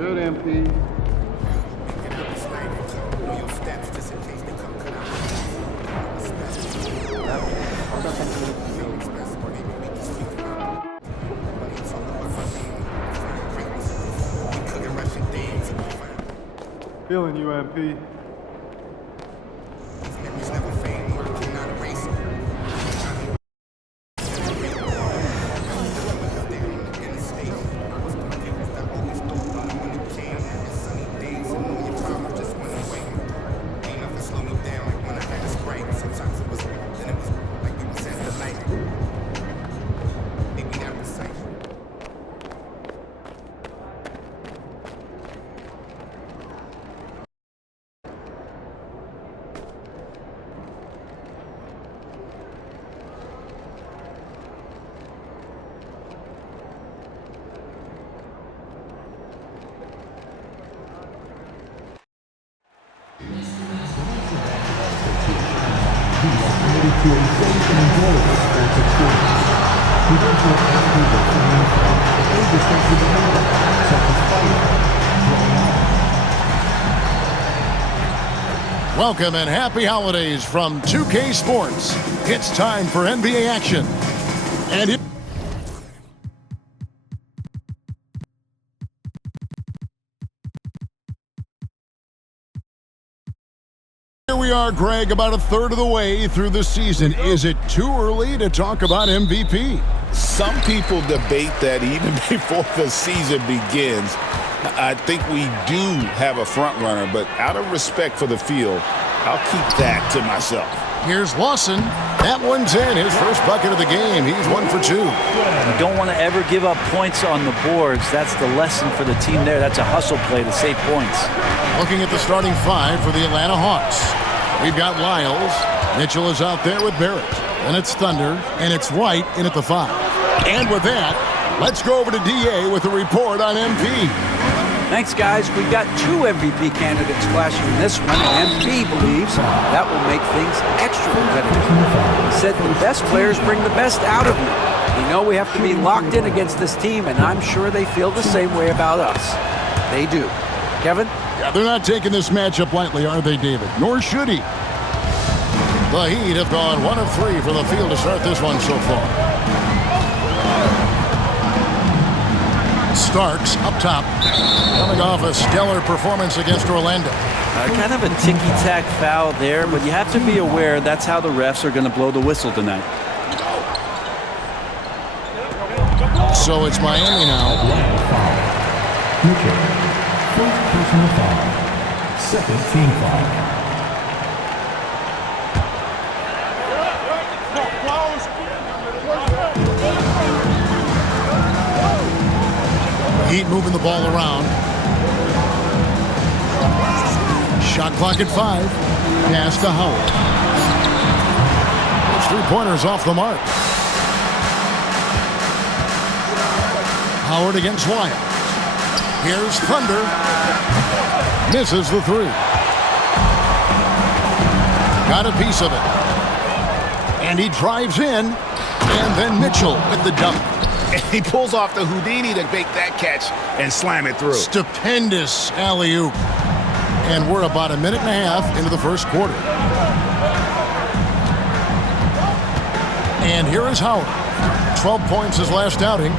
Good, MP. Feeling you, MP. To a safe and enjoyable sports experience. We therefore ask you to refrain from any destructive behavior, such as fighting, throwing up. Welcome and happy holidays from 2K Sports. It's time for NBA action. And here we are, Greg, about a third of the way through the season. Is it too early to talk about MVP? Some people debate that even before the season begins. I think we do have a front runner, but out of respect for the field, I'll keep that to myself. Here's Lawson. That one's in. His first bucket of the game. He's 1 for 2. You don't want to ever give up points on the boards. That's the lesson for the team there. That's a hustle play to save points. Looking at the starting five for the Atlanta Hawks. We've got Lyles. Mitchell is out there with Barrett. And it's Thunder. And it's White in at the 5. And with that, let's go over to DA with a report on MP. Thanks, guys. We've got 2 MVP candidates flashing in this one. MP believes that will make things extra competitive. He said the best players bring the best out of you. We know we have to be locked in against this team, and I'm sure they feel the same way about us. They do. Kevin? Yeah, they're not taking this matchup lightly, are they, David? Nor should he. The Heat have gone 1 of 3 from the field to start this one so far. Starks up top, coming off a stellar performance against Orlando. Kind of a ticky-tack foul there, but you have to be aware that's how the refs are going to blow the whistle tonight. So it's Miami now. Mitchell, first personal foul, second team foul. Heat moving the ball around. Shot clock at 5. Pass to Howard. Those 3-pointers off the mark. Howard against Wyatt. Here's Thunder. Misses the 3. Got a piece of it. And he drives in. And then Mitchell with the dunk. And he pulls off the Houdini to make that catch and slam it through. Stupendous alley-oop. And we're about a minute and a half into the first quarter. And here is Howard. 12 points his last outing.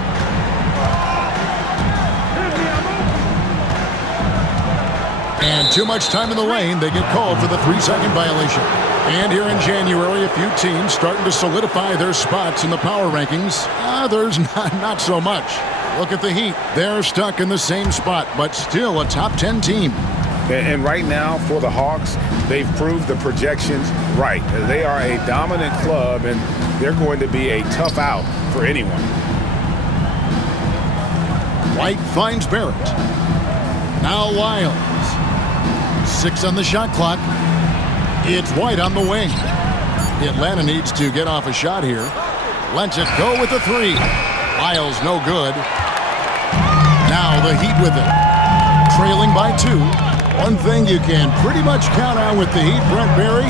And too much time in the lane. They get called for the 3-second violation. And here in January, a few teams starting to solidify their spots in the power rankings. Others, not so much. Look at the Heat. They're stuck in the same spot, but still a top 10 team. And right now, for the Hawks, they've proved the projections right. They are a dominant club, and they're going to be a tough out for anyone. White finds Barrett. Now Lyles. 6 on the shot clock. It's White on the wing. Atlanta needs to get off a shot here. Lets it go with the 3. Lyles no good. Now the Heat with it. Trailing by 2. One thing you can pretty much count on with the Heat, Brent Barry,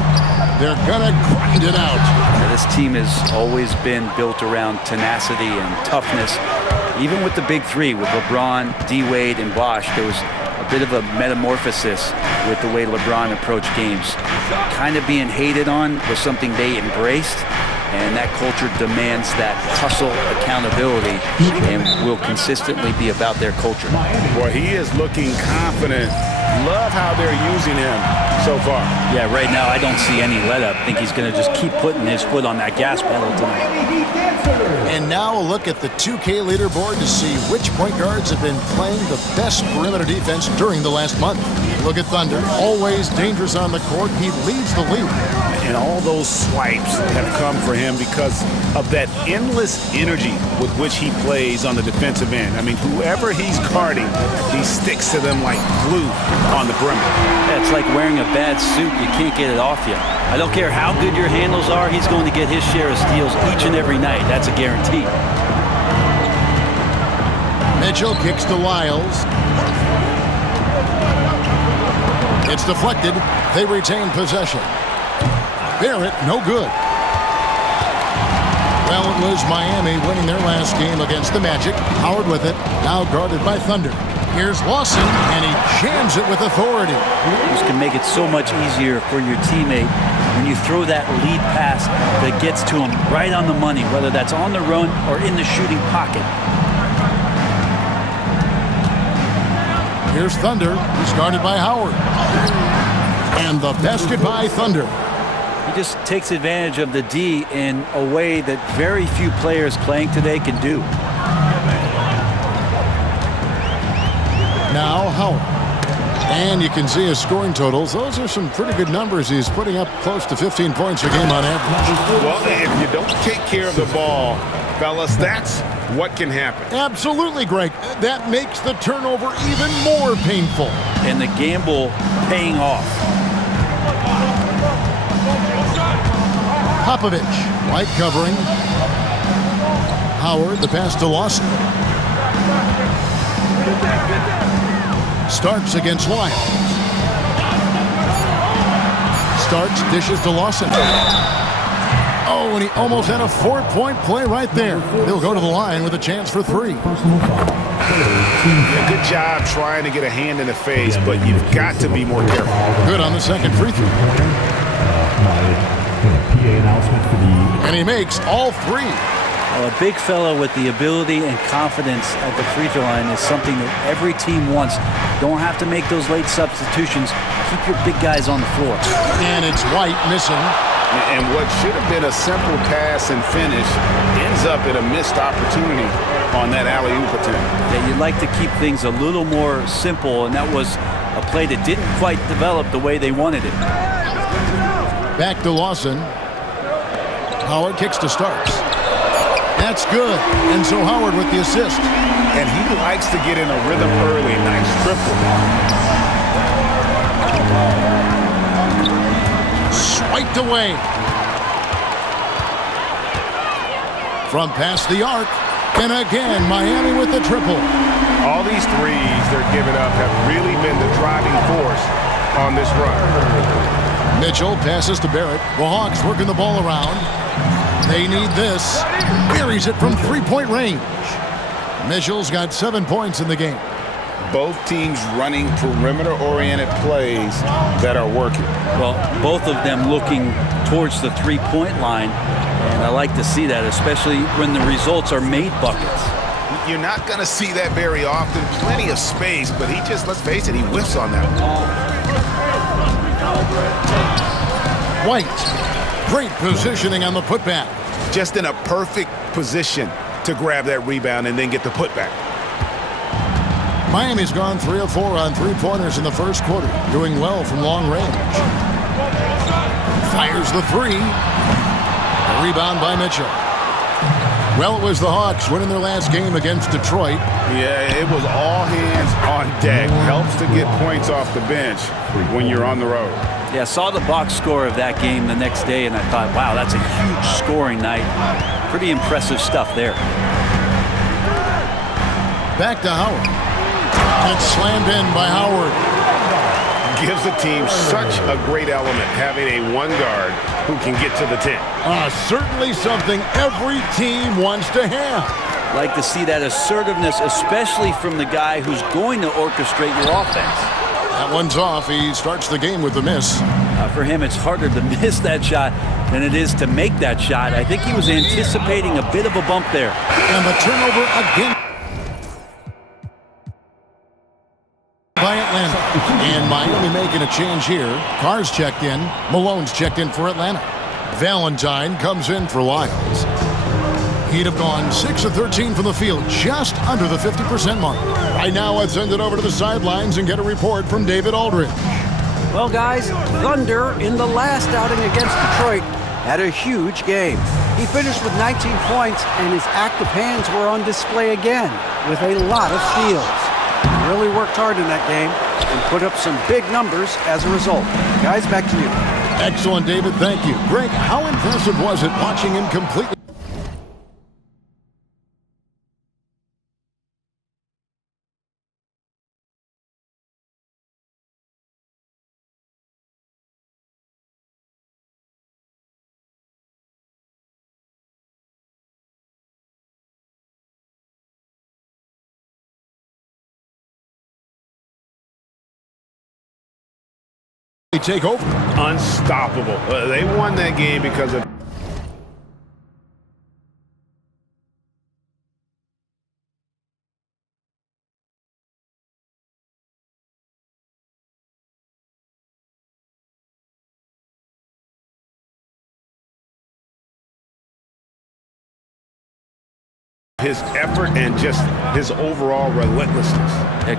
they're gonna grind it out. This team has always been built around tenacity and toughness. Even with the big three, with LeBron, D-Wade, and Bosh, there was a bit of a metamorphosis with the way LeBron approached games. Kind of being hated on was something they embraced, and that culture demands that hustle accountability and will consistently be about their culture. Boy, he is looking confident. Love how they're using him so far. Yeah, right now I don't see any let-up. I think he's going to just keep putting his foot on that gas pedal tonight. And now a look at the 2K leaderboard to see which point guards have been playing the best perimeter defense during the last month. Look at Thunder, always dangerous on the court. He leads the league. And all those swipes have come for him because of that endless energy with which he plays on the defensive end. I mean, whoever he's guarding, he sticks to them like glue on the perimeter. Yeah, it's like wearing a bad suit. You can't get it off you. I don't care how good your handles are, he's going to get his share of steals each and every night. That's a guarantee. Mitchell kicks to Lyles. It's deflected. They retain possession. Barrett, no good. Well, it was Miami winning their last game against the Magic. Howard with it, now guarded by Thunder. Here's Lawson, and he jams it with authority. This can make it so much easier for your teammate when you throw that lead pass that gets to him right on the money, whether that's on the run or in the shooting pocket. Here's Thunder, who's guarded by Howard. And the basket by Thunder. He just takes advantage of the D in a way that very few players playing today can do. Now Howard. And you can see his scoring totals. Those are some pretty good numbers. He's putting up close to 15 points a game on average. Well, if you don't take care of the ball, fellas, that's what can happen. Absolutely, Greg. That makes the turnover even more painful. And the gamble paying off. Popovich, White covering. Howard, the pass to Lawson. Starks against Lyles. Starks dishes to Lawson. Oh, and he almost had a 4-point play right there. He'll go to the line with a chance for 3. Yeah, good job trying to get a hand in the face, but you've got to be more careful. Good on the second free throw. And he makes all 3. Well, a big fella with the ability and confidence at the free throw line is something that every team wants. Don't have to make those late substitutions. Keep your big guys on the floor. And it's White missing. And what should have been a simple pass and finish ends up at a missed opportunity on that alley-oop attempt. Yeah, you'd like to keep things a little more simple, and that was a play that didn't quite develop the way they wanted it. Back to Lawson. Howard kicks to Starks. That's good. And so Howard with the assist. And he likes to get in a rhythm early. Nice triple. Swiped away. From past the arc. And again, Miami with the triple. All these threes they're giving up have really been the driving force on this run. Mitchell passes to Barrett. The Hawks working the ball around. They need this. Buries it from 3-point range. Mitchell's got 7 points in the game. Both teams running perimeter-oriented plays that are working. Well, both of them looking towards the 3-point line, and I like to see that, especially when the results are made buckets. You're not going to see that very often. Plenty of space, but he just, let's face it, he whiffs on that. White, great positioning on the putback. Just in a perfect position to grab that rebound and then get the putback. Miami's gone 3 of 4 on 3-pointers in the first quarter, doing well from long range. Fires the 3. A rebound by Mitchell. Well, it was the Hawks winning their last game against Detroit. Yeah, it was all hands on deck. Helps to get points off the bench when you're on the road. Yeah, I saw the box score of that game the next day, and I thought, wow, that's a huge scoring night. Pretty impressive stuff there. Back to Howard. It's slammed in by Howard. Gives the team such a great element having a one guard who can get to the 10. Certainly something every team wants to have. Like to see that assertiveness, especially from the guy who's going to orchestrate your offense. That one's off. He starts the game with the miss. For him, it's harder to miss that shot than it is to make that shot. I think he was anticipating a bit of a bump there. And the turnover again by Atlanta. And Miami making a change here. Carr's checked in. Malone's checked in for Atlanta. Valentine comes in for Lyles. He'd have gone 6 of 13 from the field, just under the 50% mark. Right now, let's send it over to the sidelines and get a report from David Aldridge. Well, guys, Thunder in the last outing against Detroit had a huge game. He finished with 19 points, and his active hands were on display again with a lot of steals. He really worked hard in that game and put up some big numbers as a result. Guys, back to you. Excellent, David. Thank you. Greg, how impressive was it watching him completely? Take over. Unstoppable. They won that game because of his effort and just his overall relentlessness.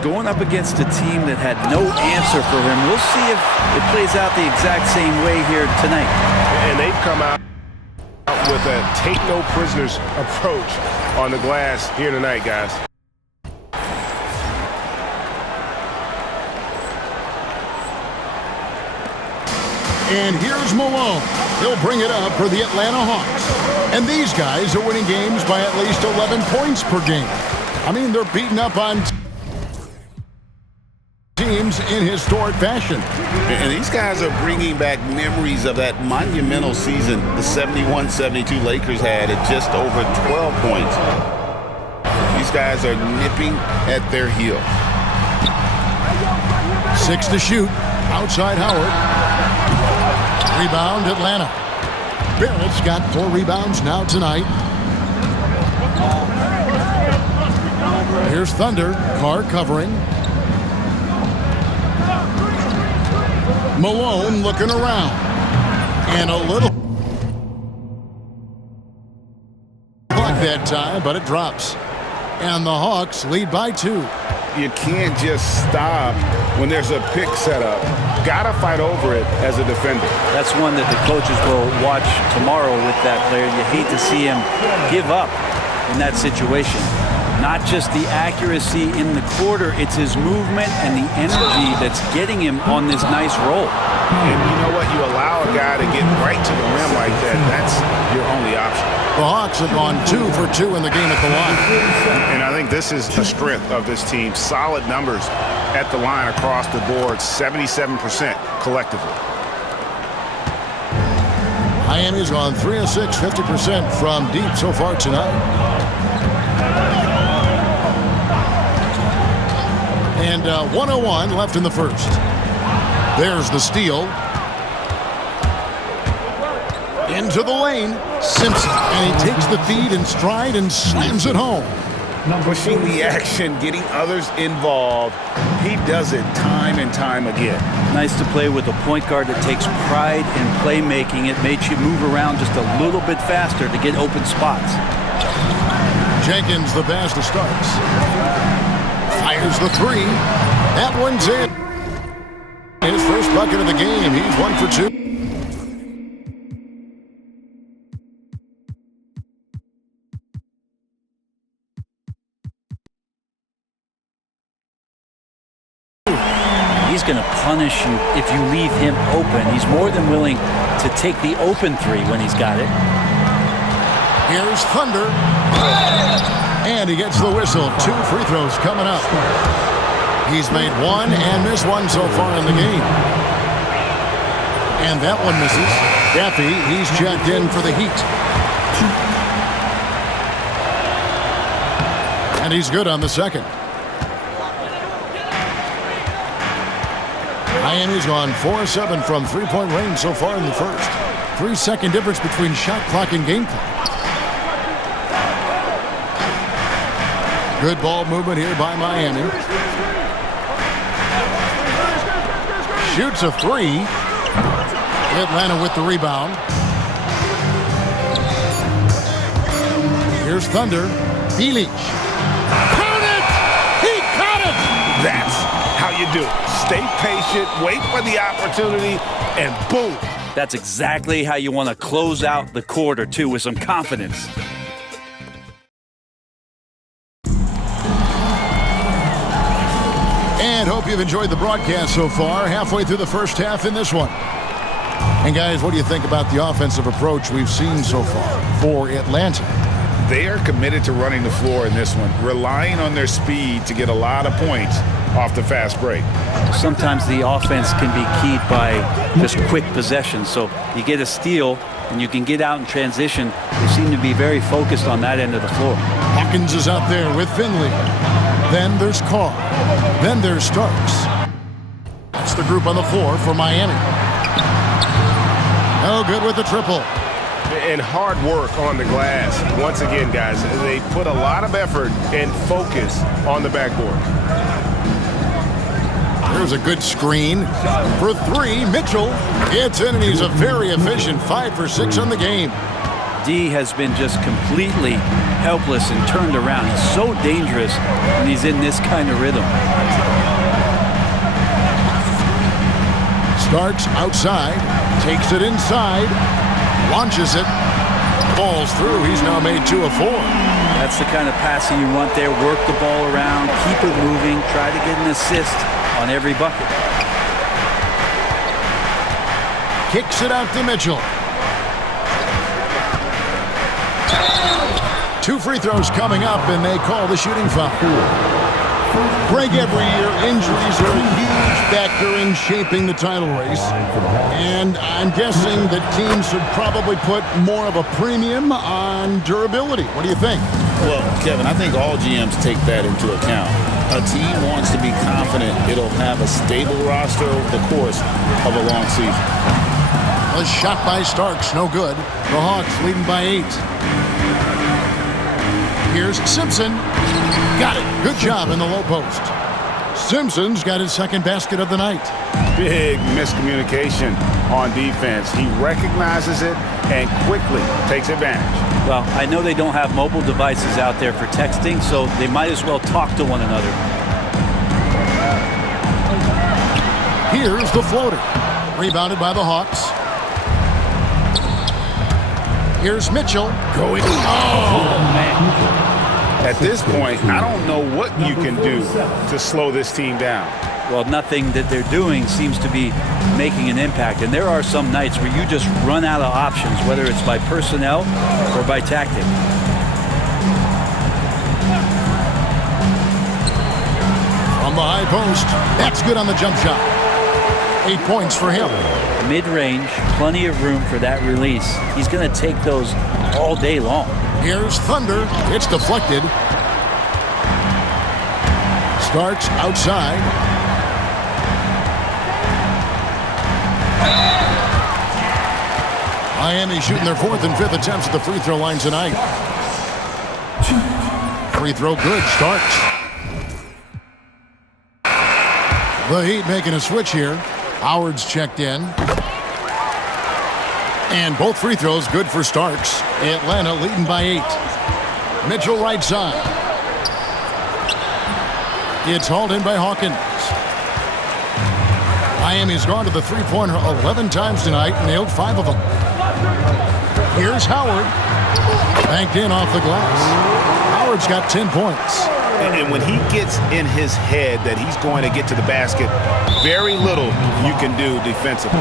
Going up against a team that had no answer for him. We'll see if it plays out the exact same way here tonight. And they've come out with a take-no-prisoners approach on the glass here tonight, guys. And here's Malone. He'll bring it up for the Atlanta Hawks. And these guys are winning games by at least 11 points per game. I mean, they're beating up on teams in historic fashion. And these guys are bringing back memories of that monumental season the 71-72 Lakers had at just over 12 points. These guys are nipping at their heel. 6 to shoot. Outside Howard. Rebound Atlanta. Barrett's got 4 rebounds now tonight. Here's Thunder. Carr covering. Malone looking around. And a little block that time, but it drops. And the Hawks lead by 2. You can't just stop when there's a pick set up. Gotta fight over it as a defender. That's one that the coaches will watch tomorrow with that player. You hate to see him give up in that situation. Not just the accuracy in the quarter, it's his movement and the energy that's getting him on this nice roll. And you know what? You allow a guy to get right to the rim like that, that's your only option. The Hawks have gone 2 for 2 in the game at the line. And I think this is the strength of this team. Solid numbers at the line across the board, 77% collectively. Miami's gone 3 of 6, 50% from deep so far tonight. And 101 left in the first. There's the steal. Into the lane, Simpson, and he takes the feed in stride and slams it home. Pushing the action, getting others involved. He does it time and time again. Nice to play with a point guard that takes pride in playmaking. It makes you move around just a little bit faster to get open spots. Jenkins, the basket starts. Fires the 3. That one's in. His first bucket of the game. He's 1 for 2. He's going to punish you if you leave him open. He's more than willing to take the open 3 when he's got it. Here's Thunder. And he gets the whistle. 2 free throws coming up. He's made 1 and missed 1 so far in the game. And that one misses. Daffy, he's checked in for the Heat. And he's good on the second. Miami's gone 4-7 from three-point range so far in the first. 3-second difference between shot clock and game clock. Good ball movement here by Miami. Shoots a three. Atlanta with the rebound. Here's Thunder. Bilic. Count it! He caught it! That's how you do it. Stay patient, wait for the opportunity, and boom. That's exactly how you want to close out the quarter, too, with some confidence. And hope you've enjoyed the broadcast so far. Halfway through the first half in this one. And guys, what do you think about the offensive approach we've seen so far for Atlanta? They are committed to running the floor in this one, relying on their speed to get a lot of points off the fast break. Sometimes the offense can be keyed by just quick possession. So you get a steal and you can get out in transition. They seem to be very focused on that end of the floor. Hawkins is out there with Finley. Then there's Carr. Then there's Starks. That's the group on the floor for Miami. No good with the triple. And hard work on the glass. Once again, guys, they put a lot of effort and focus on the backboard. There's a good screen for three. Mitchell. It's in, and he's a very efficient 5 for 6 on the game. D has been just completely helpless and turned around. He's so dangerous when he's in this kind of rhythm. Starks outside, takes it inside, launches it, falls through. He's now made 2 of 4. That's the kind of passing you want there. Work the ball around, keep it moving, try to get an assist on every bucket. Kicks it out to Mitchell. 2 free throws coming up, and they call the shooting foul. Greg, every year, injuries are a huge factor in shaping the title race. And I'm guessing that teams should probably put more of a premium on durability. What do you think? Well, Kevin, I think all GMs take that into account. A team wants to be confident it'll have a stable roster over the course of a long season. A shot by Starks, no good. The Hawks leading by 8. Here's Simpson. Got it. Good job in the low post. Simpson's got his second basket of the night. Big miscommunication on defense. He recognizes it and quickly takes advantage. Well, I know they don't have mobile devices out there for texting, so they might as well talk to one another. Here's the floater. Rebounded by the Hawks. Here's Mitchell. Going. Oh, man. At this point, I don't know what you can do to slow this team down. Well, nothing that they're doing seems to be making an impact. And there are some nights where you just run out of options, whether it's by personnel or by tactic. From the high post. That's good on the jump shot. 8 points for him. Mid-range, plenty of room for that release. He's going to take those all day long. Here's Thunder. It's deflected. Starks outside. Miami shooting their 4th and 5th attempts at the free throw line tonight. Free throw good. Starks. The Heat making a switch here. Howard's checked in. And both free throws good for Starks. Atlanta leading by 8. Mitchell right side. It's hauled in by Hawkins. Miami's gone to the three-pointer 11 times tonight, nailed 5 of them. Here's Howard. Banked in off the glass. Howard's got 10 points. And when he gets in his head that he's going to get to the basket, very little you can do defensively.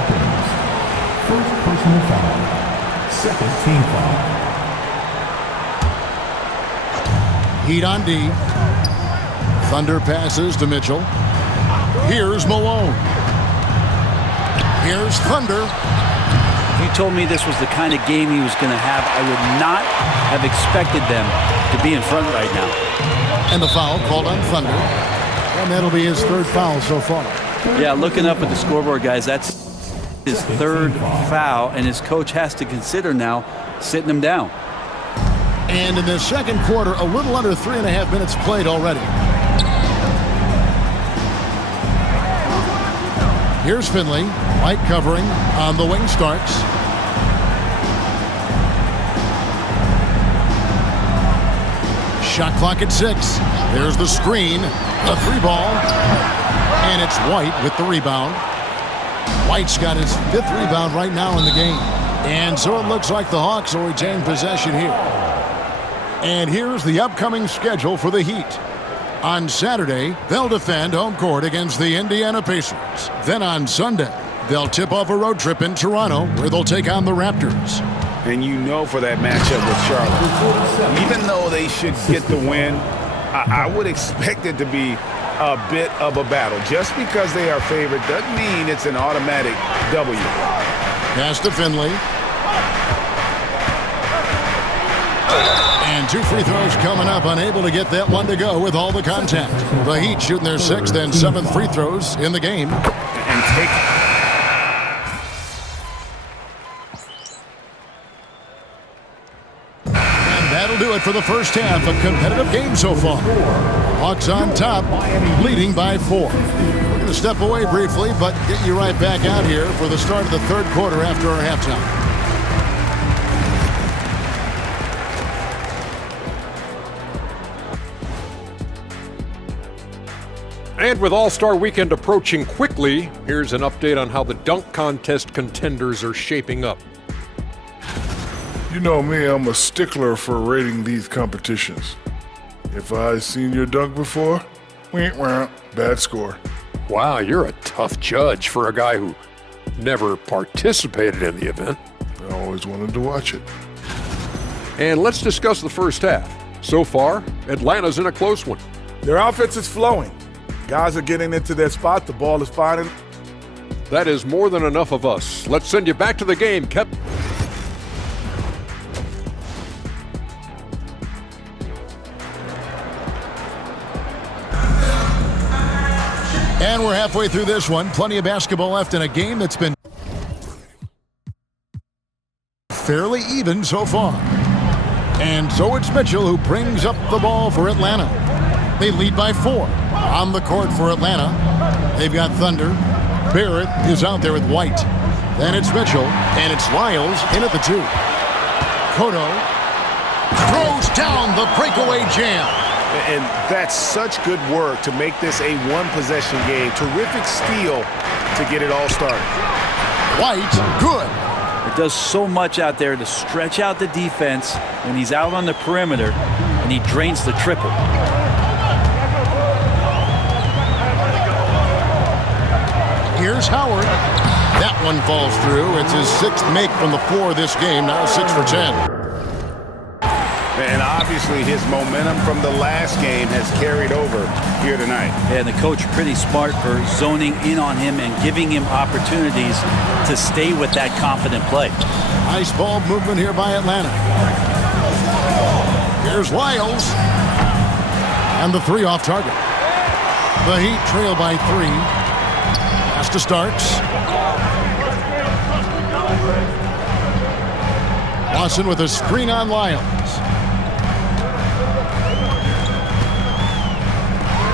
First personal foul. Second team foul. Heat on D. Thunder passes to Mitchell. Here's Malone. Here's Thunder. If you told me this was the kind of game he was going to have, I would not have expected them to be in front right now. And the foul called on Thunder. And that'll be his third foul so far. Yeah, looking up at the scoreboard, guys, that's his third foul, and his coach has to consider now sitting him down. And in the second quarter, a little under 3.5 minutes played already. Here's Finley. White covering on the wing starts. Shot clock at 6. There's the screen. The 3-ball. And it's White with the rebound. White's got his 5th rebound right now in the game. And so it looks like the Hawks will retain possession here. And here's the upcoming schedule for the Heat. On Saturday, they'll defend home court against the Indiana Pacers. Then on Sunday, they'll tip off a road trip in Toronto where they'll take on the Raptors. And you know for that matchup with Charlotte, even though they should get the win, I would expect it to be a bit of a battle. Just because they are favored doesn't mean it's an automatic W. Pass to Finley. And 2 free throws coming up, unable to get that one to go with all the contact. The Heat shooting their 6th and 7th free throws in the game. And take That'll do it for the first half. A competitive game so far. Hawks on top, leading by 4. We're going to step away briefly, but get you right back out here for the start of the third quarter after our halftime. And with All-Star Weekend approaching quickly, here's an update on how the dunk contest contenders are shaping up. You know me, I'm a stickler for rating these competitions. If I've seen your dunk before, bad score. Wow, you're a tough judge for a guy who never participated in the event. I always wanted to watch it. And let's discuss the first half. So far, Atlanta's in a close one. Their offense is flowing. Guys are getting into their spot. The ball is finding. That is more than enough of us. Let's send you back to the game, Kep. And we're halfway through this one. Plenty of basketball left in a game that's been fairly even so far. And so it's Mitchell who brings up the ball for Atlanta. They lead by 4. On the court for Atlanta, they've got Thunder. Barrett is out there with White. Then it's Mitchell, and it's Lyles in at the 2. Cotto throws down the breakaway jam. And that's such good work to make this a one-possession game. Terrific steal to get it all started. White, good. It does so much out there to stretch out the defense when he's out on the perimeter, and he drains the triple. Here's Howard. That one falls through. It's his 6th make from the floor this game, now 6 for 10. And obviously his momentum from the last game has carried over here tonight. And the coach pretty smart for zoning in on him and giving him opportunities to stay with that confident play. Nice ball movement here by Atlanta. Here's Lyles. And the 3 off target. The Heat trail by 3. Pass to Starks. Lawson with a screen on Lyles.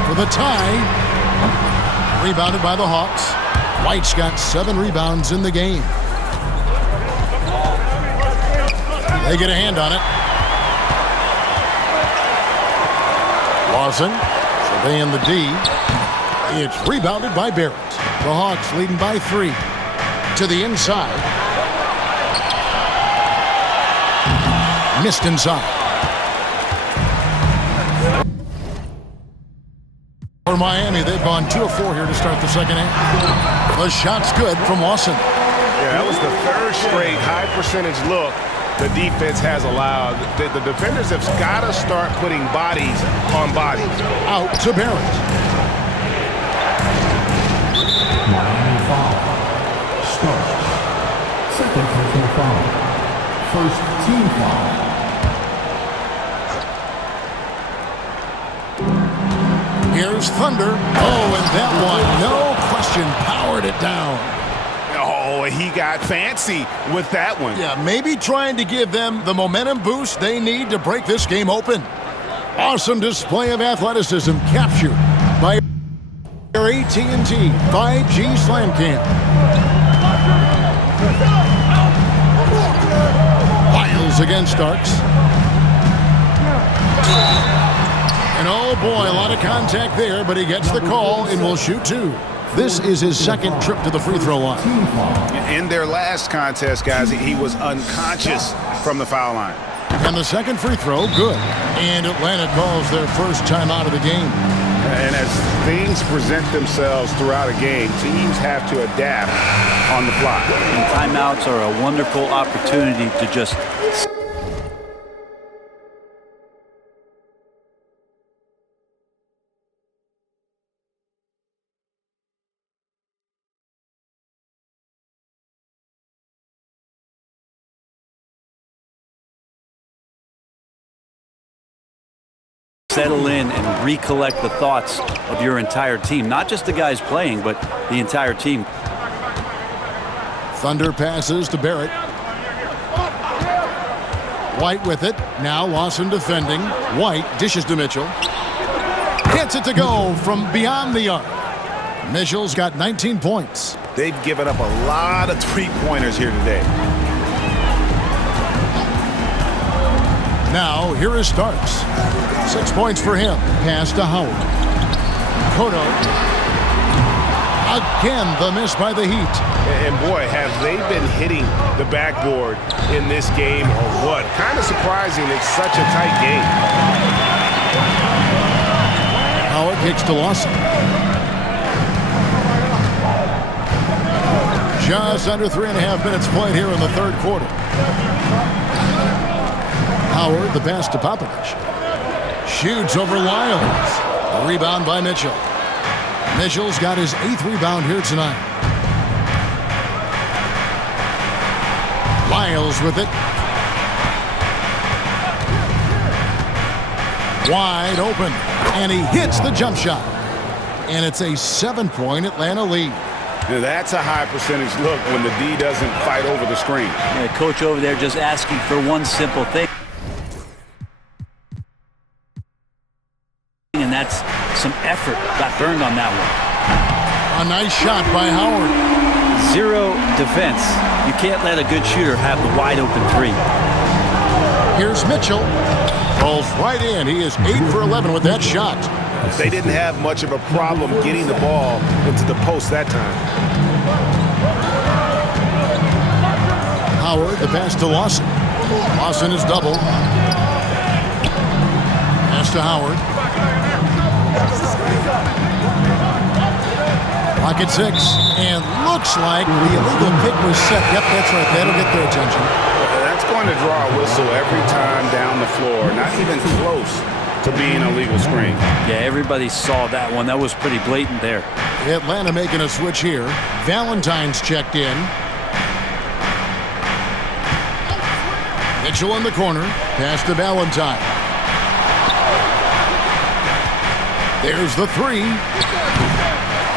For the tie. Rebounded by the Hawks. White's got 7 rebounds in the game. They get a hand on it. Lawson surveying the D. It's rebounded by Barrett. The Hawks leading by 3. To the inside. Missed inside. For Miami, they've gone 2 of 4 here to start the second half. The shot's good from Lawson. Yeah, that was the 3rd straight high percentage look the defense has allowed. The defenders have got to start putting bodies on bodies. Out to Barrett. Miami foul. Starks. Second personal foul. First team foul. Here's Thunder. Oh, and that one, no question, powered it down. Oh, he got fancy with that one. Yeah, maybe trying to give them the momentum boost they need to break this game open. Awesome display of athleticism captured by their AT&T 5G Slam Cam. Lyles against Starks. And oh boy, a lot of contact there, but he gets the call and will shoot two. This is his second trip to the free throw line. In their last contest, guys, he was unconscious from the foul line. And the second free throw, good. And Atlanta calls their first time out of the game. And as things present themselves throughout a game, teams have to adapt on the fly. And timeouts are a wonderful opportunity to just settle in and recollect the thoughts of your entire team. Not just the guys playing, but the entire team. Thunder passes to Barrett. White with it. Now Lawson defending. White dishes to Mitchell. Gets it to go from beyond the arc. Mitchell's got 19 points. They've given up a lot of three-pointers here today. Now, here is Starks. 6 points for him. Pass to Howard. Koto. Again, the miss by the Heat. And boy, have they been hitting the backboard in this game or what? Kind of surprising. It's such a tight game. Howard kicks to Lawson. Just under 3.5 minutes played here in the third quarter. Howard, the pass to Popovich. Shoots over Lyles. A rebound by Mitchell. Mitchell's got his 8th rebound here tonight. Lyles with it. Wide open. And he hits the jump shot. And it's a 7-point Atlanta lead. Now that's a high percentage look when the D doesn't fight over the screen. Yeah, coach over there just asking for one simple thing. And that's some effort got burned on that one. A nice shot by Howard. Zero defense. You can't let a good shooter have the wide open three. Here's Mitchell. Falls right in. He is 8 for 11 with that shot. They didn't have much of a problem getting the ball into the post that time. Howard, the pass to Lawson. Lawson is double. Pass to Howard. Pocket 6. And looks like the illegal pick was set. Yep, that's right. That'll get their attention. That's going to draw a whistle every time down the floor. Not even close to being a legal screen. Yeah, everybody saw that one. That was pretty blatant there. Atlanta making a switch here. Valentine's checked in. Mitchell in the corner. Pass to Valentine. There's the 3.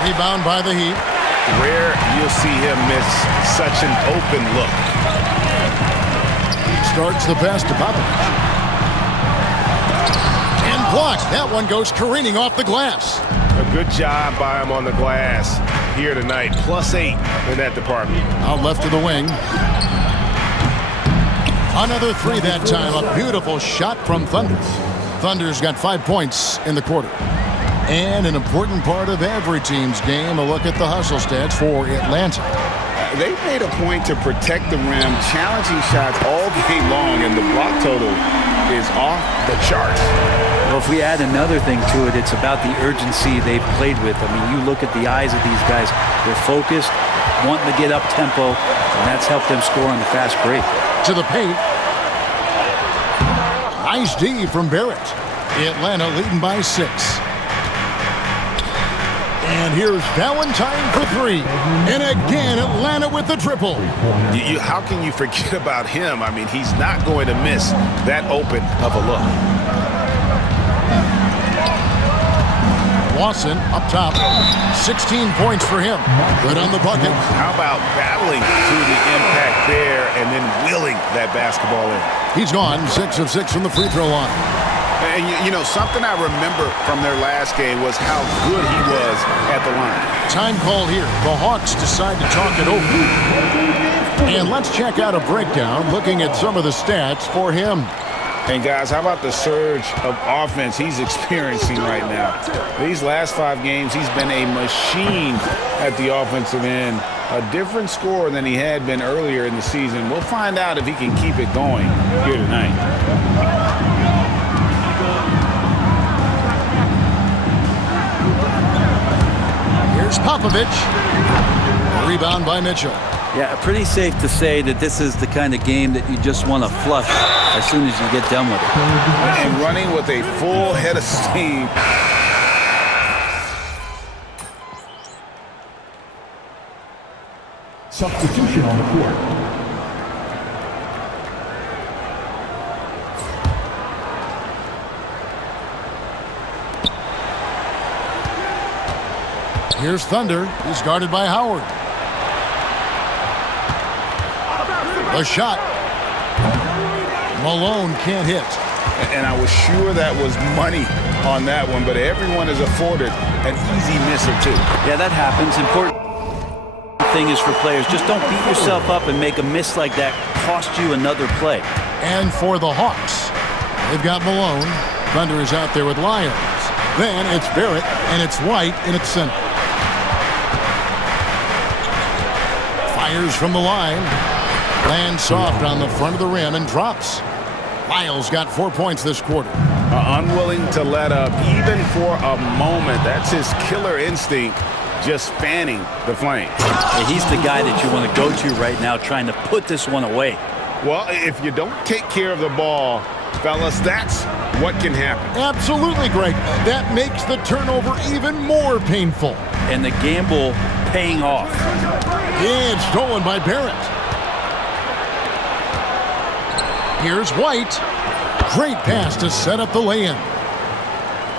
Rebound by the Heat. Rare you'll see him miss such an open look. Starts the pass to Popovich. And blocked. That one goes careening off the glass. A good job by him on the glass here tonight. +8 in that department. Out left to the wing. Another 3 that time. A beautiful shot from Thunder. Thunder's got 5 points in the quarter. And an important part of every team's game, a look at the hustle stats for Atlanta. They made a point to protect the rim, challenging shots all game long, and the block total is off the charts. Well, if we add another thing to it, it's about the urgency they've played with. I mean, you look at the eyes of these guys. They're focused, wanting to get up tempo, and that's helped them score on the fast break. To the paint. Nice D from Barrett. Atlanta leading by 6. And here's Valentine for 3. And again, Atlanta with the triple. How can you forget about him? I mean, he's not going to miss that open of a look. Lawson up top. 16 points for him. Good on the bucket. How about battling through the impact there and then willing that basketball in? He's gone 6 of 6 from the free throw line. And you know, something I remember from their last game was how good he was at the line. Time call here. The Hawks decide to talk it over. And let's check out a breakdown looking at some of the stats for him. And guys, how about the surge of offense he's experiencing right now? These last 5 games, he's been a machine at the offensive end. A different score than he had been earlier in the season. We'll find out if he can keep it going here tonight. Here's Popovich. Rebound by Mitchell. Yeah, pretty safe to say that this is the kind of game that you just want to flush as soon as you get done with it. And running with a full head of steam. Substitution on the court. Here's Thunder. He's guarded by Howard. The shot. Malone can't hit. And I was sure that was money on that one, but everyone is afforded an easy miss or two. Yeah, that happens. Important thing is for players, just don't beat yourself up and make a miss like that cost you another play. And for the Hawks, they've got Malone. Thunder is out there with Lyons. Then it's Barrett, and it's White in its center. Fires from the line. Lands soft on the front of the rim and drops. Lyles got 4 points this quarter. Unwilling to let up even for a moment. That's his killer instinct, just fanning the flame. Yeah, he's the guy that you want to go to right now trying to put this one away. Well, if you don't take care of the ball, fellas, that's what can happen. Absolutely, Greg. That makes the turnover even more painful. And the gamble paying off. Yeah, it's stolen by Barrett. Here's White. Great pass to set up the lay-in.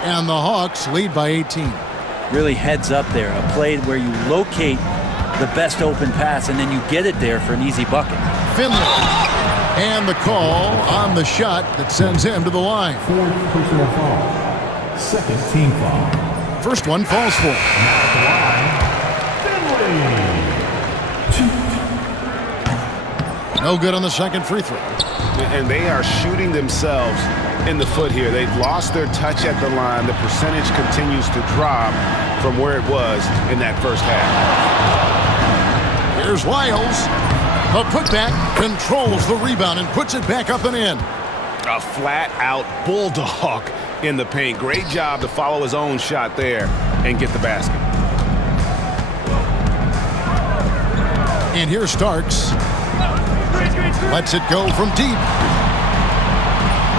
And the Hawks lead by 18. Really heads up there. A play where you locate the best open pass and then you get it there for an easy bucket. Finley. And the call on the shot that sends him to the line. Fourth personal foul. Second team foul. First one falls for him. Now at the line, Finley. No good on the second free throw. And they are shooting themselves in the foot here. They've lost their touch at the line. The percentage continues to drop from where it was in that first half. Here's Lyles. The putback controls the rebound and puts it back up and in. A flat-out bulldog in the paint. Great job to follow his own shot there and get the basket. And here's Starks. Lets it go from deep.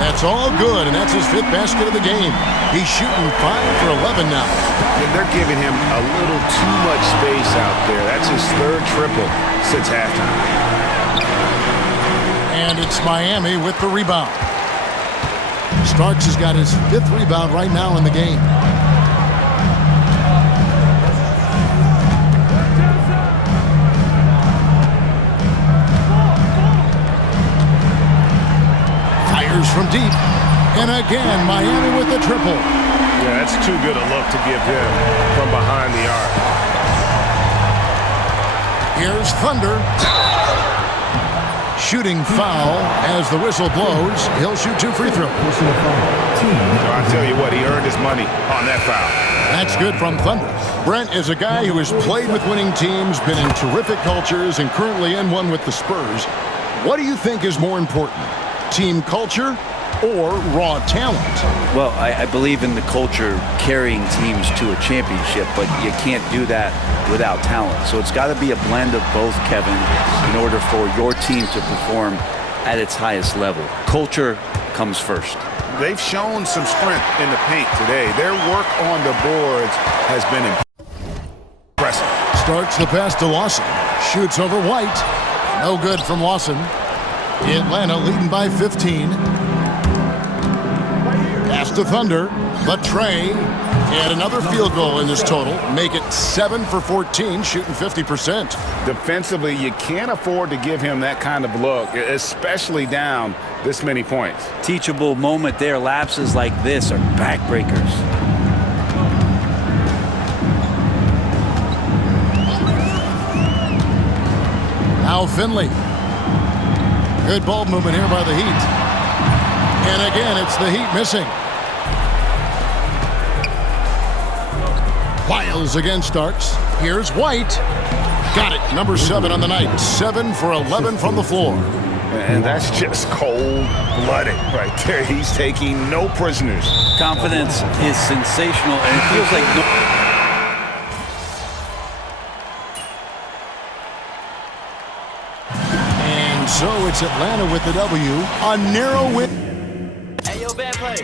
That's all good, and that's his 5th basket of the game. He's shooting 5 for 11 now. And they're giving him a little too much space out there. That's his 3rd triple since halftime. And it's Miami with the rebound. Starks has got his 5th rebound right now in the game. From deep, and again Miami with the triple. Yeah, that's too good a look to give him from behind the arc. Here's Thunder. Shooting foul as the whistle blows. He'll shoot 2 free throws. Personal foul. Team. So I tell you what, he earned his money on that foul. That's good from Thunder. Brent is a guy who has played with winning teams, been in terrific cultures, and currently in one with the Spurs. What do you think is more important? Team culture or raw talent? Well, I believe in the culture carrying teams to a championship, but you can't do that without talent. So it's got to be a blend of both, Kevin, in order for your team to perform at its highest level. Culture comes first. They've shown some strength in the paint today. Their work on the boards has been impressive. Starts the pass to Lawson. Shoots over White. No good from Lawson. Atlanta leading by 15. Pass to Thunder. But Trey And another field goal in this total. Make it 7 for 14, shooting 50%. Defensively, you can't afford to give him that kind of look, especially down this many points. Teachable moment there. Lapses like this are backbreakers. Now Finley. Good ball movement here by the Heat. And again, it's the Heat missing. Wiles against Starks. Here's White. Got it. Number 7 on the night. 7 for 11 from the floor. And that's just cold-blooded right there. He's taking no prisoners. Confidence is sensational, and it feels like no. And so it's Atlanta with the W. A narrow win. Hey, yo, bad play.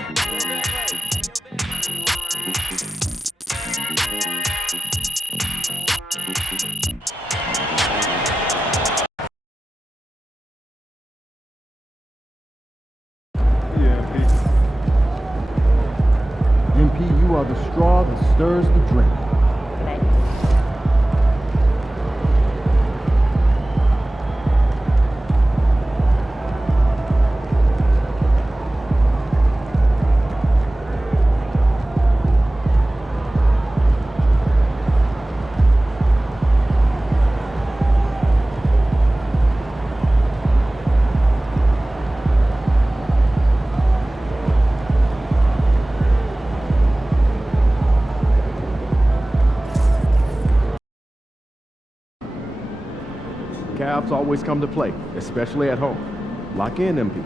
MP, you are the straw that stirs the drink. Cavs always come to play, especially at home. Lock in, MP.